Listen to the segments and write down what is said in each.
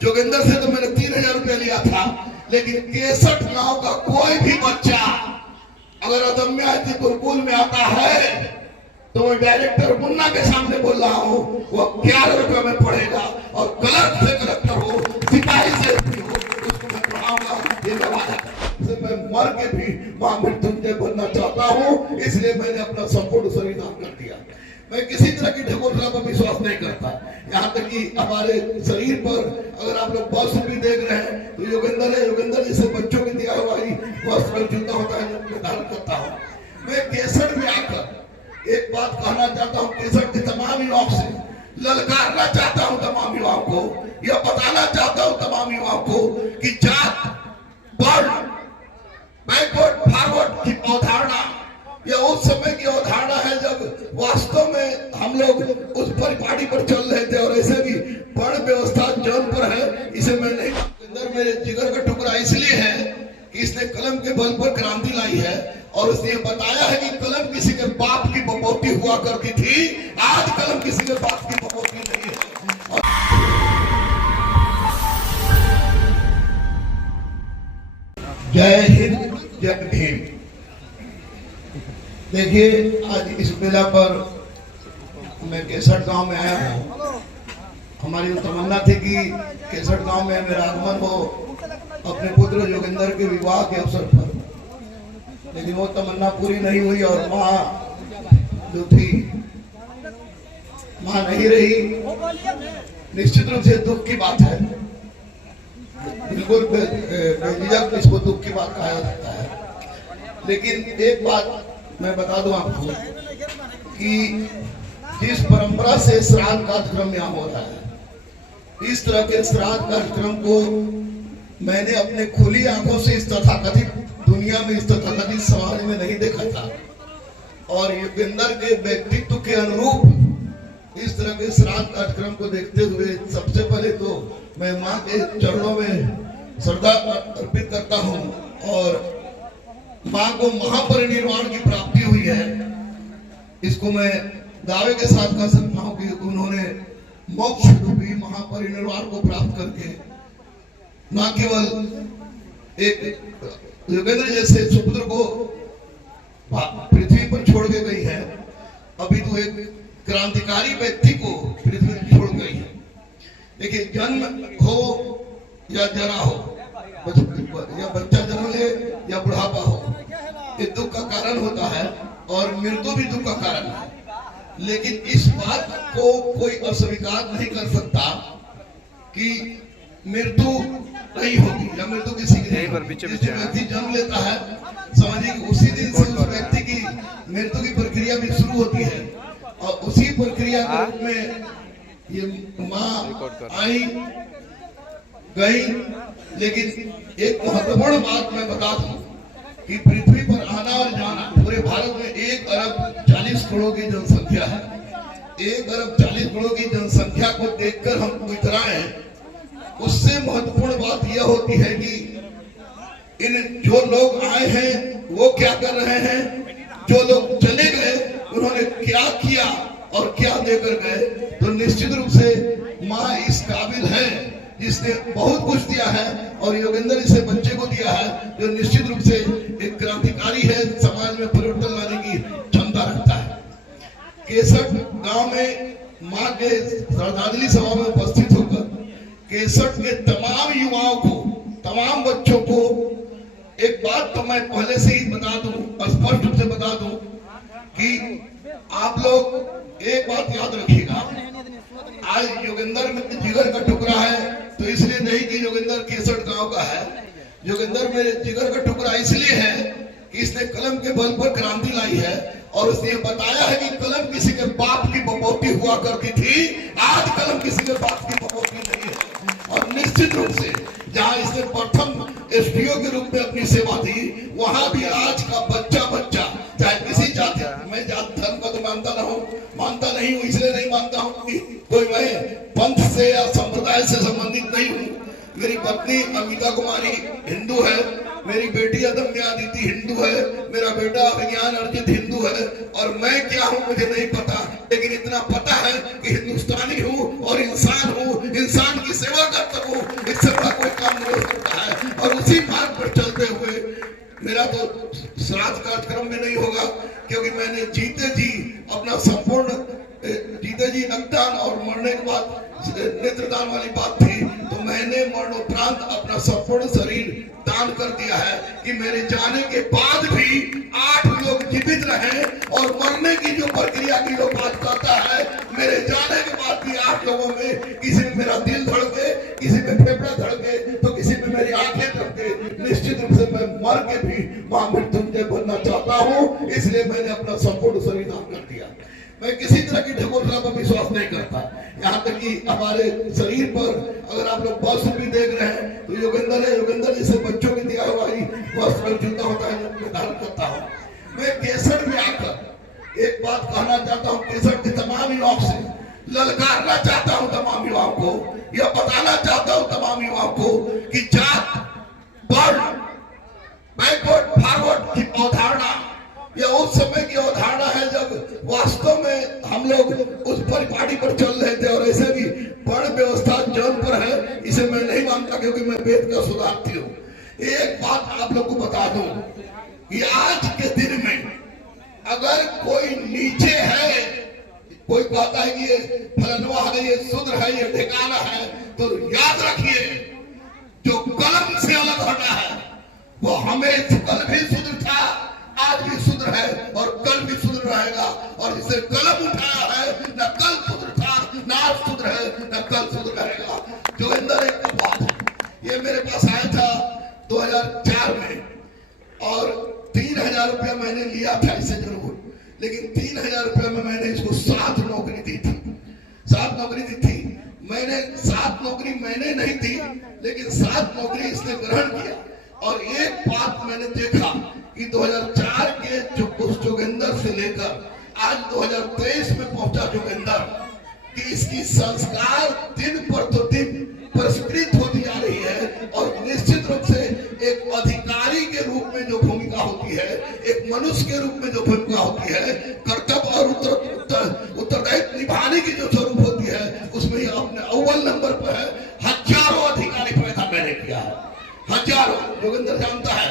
जोगिंदर से तो मैंने 3000 रुपया लिया था, लेकिन 61 गांव का कोई भी बच्चा अगर अदम्य गुरुकुल में आता है तो मैं डायरेक्टर मुन्ना के सामने बोल रहा हूँ, वो 11 रुपये में पढ़ेगा और कलर से कलेक्टर हो, सिपाही से हो, उसको मैं पढ़ाऊंगा। ये मैं वादा करता, मैं मर के भी मां मृत्युंजय बनना चाहता हूँ, इसलिए मैंने अपना संपूर्ण शरीर दान कर दिया। मैं किसी तरह की ढकोसला पर विश्वास नहीं करता। यहाँ तक कि हमारे शरीर पर अगर आप लोग वस्त्र भी देख रहे हैं तो योगेंद्र है, योगेंद्र जैसे बच्चों के दिया हुआ ही वस्त्र जूता होता है जो मैं धारण करता हूँ। मैं केसर में आकर एक बात कहना चाहता हूँ, केसर के तमाम युवाओं से ललकारना चाहता हूँ, तमाम युवाओं को यह बताना चाहता हूँ, तमाम युवाओं को कि जात वर्ण बैकवर्ड फॉरवर्ड की अवधारणा यह उस समय की अवधारणा है जब वास्तव में हम लोग उस परिपाटी पर चल रहे थे। और ऐसे भी वर्ण व्यवस्था जौन पर है, इसे मैं नहीं, अंदर मेरे जिगर का टुकड़ा इसलिए है कि इसने कलम के बल पर क्रांति लाई है और उसने बताया है कि कलम किसी के बाप की बपौती हुआ करती थी, आज कलम किसी के बाप की बपौती नहीं है। जय हिंद, जय भीम। देखिए, आज इस मेला पर मैं केसर गांव में आया हूँ। हमारी तमन्ना थी कि केसर गांव में मेरा आगमन हो अपने पुत्र योगेंद्र के विवाह के अवसर पर, लेकिन वो तमन्ना पूरी नहीं हुई और माँ जो थी माँ नहीं रही। निश्चित रूप से दुख की बात है, बिल्कुल बेझिझक इसको दुख की बात कहा जाता है। लेकिन एक बात मैं बता दूं आपको कि जिस परंपरा से श्राद्ध कार्यक्रम यहाँ हो रहा है, इस तरह के श्राद्ध कार्यक्रम को मैंने अपने खुली आंखों से इस तथाकथित दुनिया में, इस तथाकथित समाज में नहीं देखा था। और योगेंद्र के व्यक्तित्व के अनुरूप इस तरह के श्राद्ध कार्यक्रम को देखते हुए सबसे पहले तो मैं माँ के चरणों में श्रद्धा अर्पित करता हूँ और माँ को महापरिनिर्वाण की प्राप्ति हुई है, इसको मैं दावे के साथ कह सकता हूँ कि उन्होंने मोक्ष रूपी महापरिनिर्वाण को प्राप्त करके न केवल एक योगेंद्र जैसे सुपुत्र को पृथ्वी पर छोड़ के गई है, अभी तो एक क्रांतिकारी व्यक्ति को पृथ्वी पर छोड़ गई है। देखिए, जन्म हो या जरा हो, या बच्चा जन्म ले या बुढ़ापा हो, ये दुख का कारण होता है और मृत्यु भी दुख का कारण है। लेकिन इस बात को कोई अस्वीकार नहीं कर सकता कि मृत्यु नहीं होगी या मृत्यु किसी की नहीं होगी। जिस व्यक्ति जन्म लेता है, समझिए कि उसी दिन से उस व्यक्ति की मृत्यु की प्रक्रिया भी शुरू होती है और उसी प्रक्रिया के रूप में ये माँ आई गई। लेकिन एक महत्वपूर्ण बात मैं बता दूं कि पृथ्वी पर आना और जाना, पूरे भारत में 1 अरब 40 करोड़ की जनसंख्या है। 1 अरब 40 करोड़ की जनसंख्या को देखकर हम इतराएं, उससे महत्वपूर्ण बात यह होती है कि इन जो लोग आए हैं वो क्या कर रहे हैं, जो लोग चले गए उन्होंने क्या किया और क्या देकर गए। तो निश्चित रूप से माँ इस काबिल है जिसने बहुत कुछ दिया है और योगेंद्र इसे बच्चे को दिया है जो निश्चित रूप से एक क्रांतिकारी है, समाज में परिवर्तन लाने की क्षमता रखता है। केसर गांव में मां के श्रद्धांजलि सभा में उपस्थित होकर केसर के तमाम युवाओं को, तमाम बच्चों को एक बात तो मैं पहले से ही बता दूं, स्पष्ट रूप से बता दूं कि आप लोग एक बात याद रखिएगा। आज योगेंद्र में जिगर का टुकड़ा है तो इसलिए नहीं कि योगेंद्र केसर गांव का है। योगेंद्र मेरे जिगर का टुकड़ा इसलिए है कि इसने कलम के बल पर क्रांति लाई है और उसने बताया है कि कलम किसी के बाप की बपौती हुआ करती थी, आज कलम किसी के बाप की बपौती नहीं है। और निश्चित रूप से जहां इसने प्रथम एसपीओ के रूप में अपनी सेवा दी, वहां भी आज का बच्चा चाहे किसी जाति, मैं जात धर्म का तो मानता नहीं हूँ, इसलिए नहीं मानता हूँ कि कोई मैं पंथ से या संप्रदाय से संबंधित नहीं हूँ। मेरी पत्नी अमिता कुमारी हिंदू है मेरी बेटी अदम्य आदिति हिंदू है, मेरा बेटा अभिज्ञान अर्जित हिंदू है, और मैं क्या हूँ मुझे नहीं पता, लेकिन इतना पता है कि हिंदुस्तानी हूँ और इंसान हूँ, इंसान की सेवा कर सकूं, इससे बड़ा कोई काम नहीं हो सकता है। और उसी मार्ग पर चलते हुए मेरा तो श्राद्ध कार्यक्रम भी नहीं होगा, क्योंकि मैंने जीते जी अपना संपूर्ण जीते जी रक्तदान और मरने के बाद नेत्रदान वाली बात थी, तो मैंने मरणोपरांत अपना संपूर्ण शरीर दान कर दिया है कि मेरे जाने के बाद भी 8 लोग जीवित रहे, और मरने की जो प्रक्रिया की लोग बात करता है, मेरे जाने के बाद भी 8 लोगों में किसी में मेरा दिल धड़के, किसी में फेफड़ा धड़के, तो किसी में मेरी आंखें धड़के। निश्चित रूप से मैं मर के भी महामृत्युंजय बनना चाहता हूँ, इसलिए मैंने अपना संपूर्ण शरीर दान कर दिया। मैं किसी तरह की ढकोसला पर विश्वास नहीं करता। यहाँ तक कि हमारे शरीर पर अगर आप लोग वस्त्र भी देख रहे हैं तो योगेंद्र है, योगेंद्र जैसे बच्चों के दिया हुआ ही वस्त्र जूता होता है, मैं धारण करता हूँ। मैं केसर में आकर एक बात कहना चाहता हूँ, केसर के तमाम युवाओं से ललकारना चाहता हूँ, तमाम युवाओं को यह बताना चाहता हूँ, तमाम युवाओं को कि जात वर्ण बैकवर्ड फॉरवर्ड की अवधारणा यह उस समय की अवधारणा है जब वास्तव में हम लोग उस परिपाटी पर चल रहे थे, और ऐसे भी वर्ण व्यवस्था जन्म पर है, इसे मैं नहीं मानता, क्योंकि मैं वेद का शोधार्थी हूँ। एक बात आप लोग को बता दूं कि आज के दिन में अगर कोई नीचे है, कोई कहता है कि ये फलनवा है, ये शूद्र है, ये ढिकाना है, तो याद रखिए जो कलम से अलग हटा है वो हमें कल भी शूद्र था, आज भी शूद्र है और कल भी शूद्र रहेगा। और जिसे कलम उठाया है न कल शूद्र था, न आज शूद्र है, न कल शूद्र रहेगा। जोगिंदर एक बात है, ये मेरे पास आया था 2004 में, और 3000 रुपया मैंने लिया था इससे जरूर, लेकिन 3000 रुपया में मैंने इसको 7 नौकरी दी थी, 7 नौकरी दी थी। मैंने 7 नौकरी मैंने नहीं दी, लेकिन 7 नौकरी इसने ग्रहण किया। और एक बात मैंने देखा कि 2004 के जो उस जोगिंदर से लेकर आज 2023 में पहुंचा जोगिंदर, कि इसकी संस्कार दिन पर तो दिन परिष्कृत होती जा रही है, और निश्चित रूप से एक अधिकारी के रूप में जो भूमिका होती है, एक मनुष्य के रूप में जो भूमिका होती है, कर्तव्य और उत्तरदायित्व निभाने की जो स्वरूप होती है, उसमें ये अपने अव्वल नंबर पर है। हजारों अधिकारी पैदा मैंने किया है, हजारों, जोगिंदर जानता है।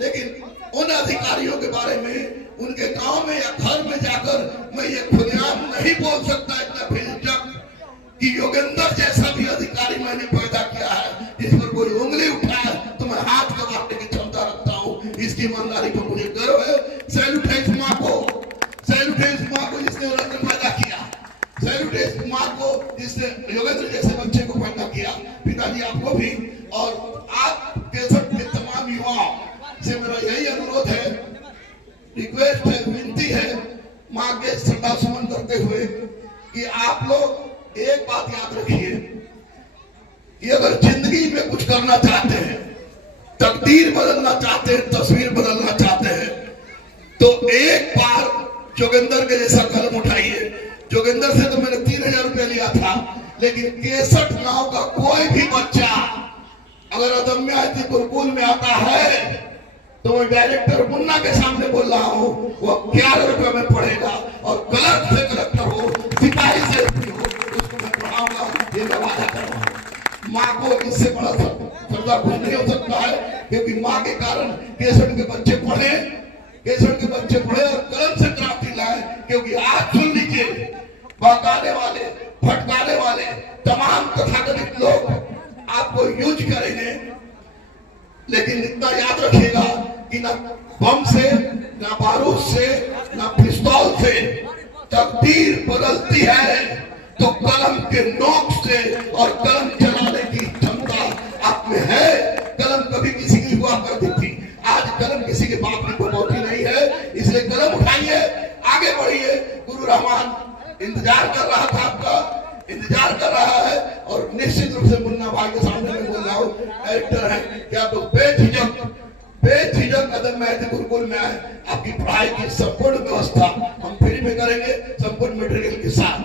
लेकिन उन अधिकारियों के बारे में उनके गांव में या घर में जाकर मैं ये खुलेआम नहीं बोल सकता, इतना बेझिझक, कि योगेंद्र जैसा भी अधिकारी मैंने पैदा किया है, जिस पर कोई उंगली उठाए तो मैं हाथ काटने की क्षमता रखता हूँ। इसकी ईमानदारी पर मुझे गर्व है। सैल्यूट है इस माँ को, सैल्यूट है इस माँ को जिसने रत्न पैदा किया, सैल्यूट है इस माँ को जिसने योगेंद्र जैसे बच्चे को पैदा किया। पिताजी आपको भी, और आप केसर के तमाम युवाओं से मेरा यही अनुरोध है, रिक्वेस्ट है, विनती है, माँ के श्रद्धा सुमन करते हुए, कि आप लोग एक बात याद रखिए कि अगर जिंदगी में कुछ करना चाहते हैं, तकदीर बदलना चाहते हैं, तस्वीर बदलना चाहते हैं, तो एक बार जोगिंदर के जैसा कदम उठाइए। जोगिंदर से तो मैंने 3000 रुपया लिया था, लेकिन 61 गांव का कोई भी बच्चा अगर अदम्य गुरुकुल में आता है तो मैं डायरेक्टर मुन्ना के सामने बोल रहा हूँ, वो 11 रुपए में पढ़ेगा, और क्लर्क से कलेक्टर हो, सिपाही से हो, उसको मैं पढ़ाऊंगा, ये मैं वादा कर रहा हूँ। माँ को इससे बड़ा श्रद्धा कुछ नहीं हो सकता है, क्योंकि माँ के कारण केसर के बच्चे पढ़े, केसर के बच्चे पढ़े और कलम से क्रांति लाए। क्योंकि आज सुन लीजिए, बहकाने वाले, भटकाने वाले तमाम तथाकथित लोग आपको यूज करेंगे, लेकिन इतना याद रखिएगा कि ना बम से, ना बारूद से, ना पिस्तौल से तकदीर बदलती है, तो कलम के नोक से, और कलम चलाने की क्षमता आप में है। कलम कभी किसी की हुआ करती थी, आज कलम किसी के बाप की बकौती नहीं है, इसलिए कलम उठाइए, आगे बढ़िए। गुरु रहमान इंतजार कर रहा था, आपका इंतजार कर रहा है, और निश्चित रूप से मुन्ना भाई के सामने में बोल रहा हूँ, डायरेक्टर है कि आप लोग बेझिझक अदम्य गुरुकुल में आए, आपकी पढ़ाई की संपूर्ण व्यवस्था हम फ्री में करेंगे, संपूर्ण मटेरियल के साथ।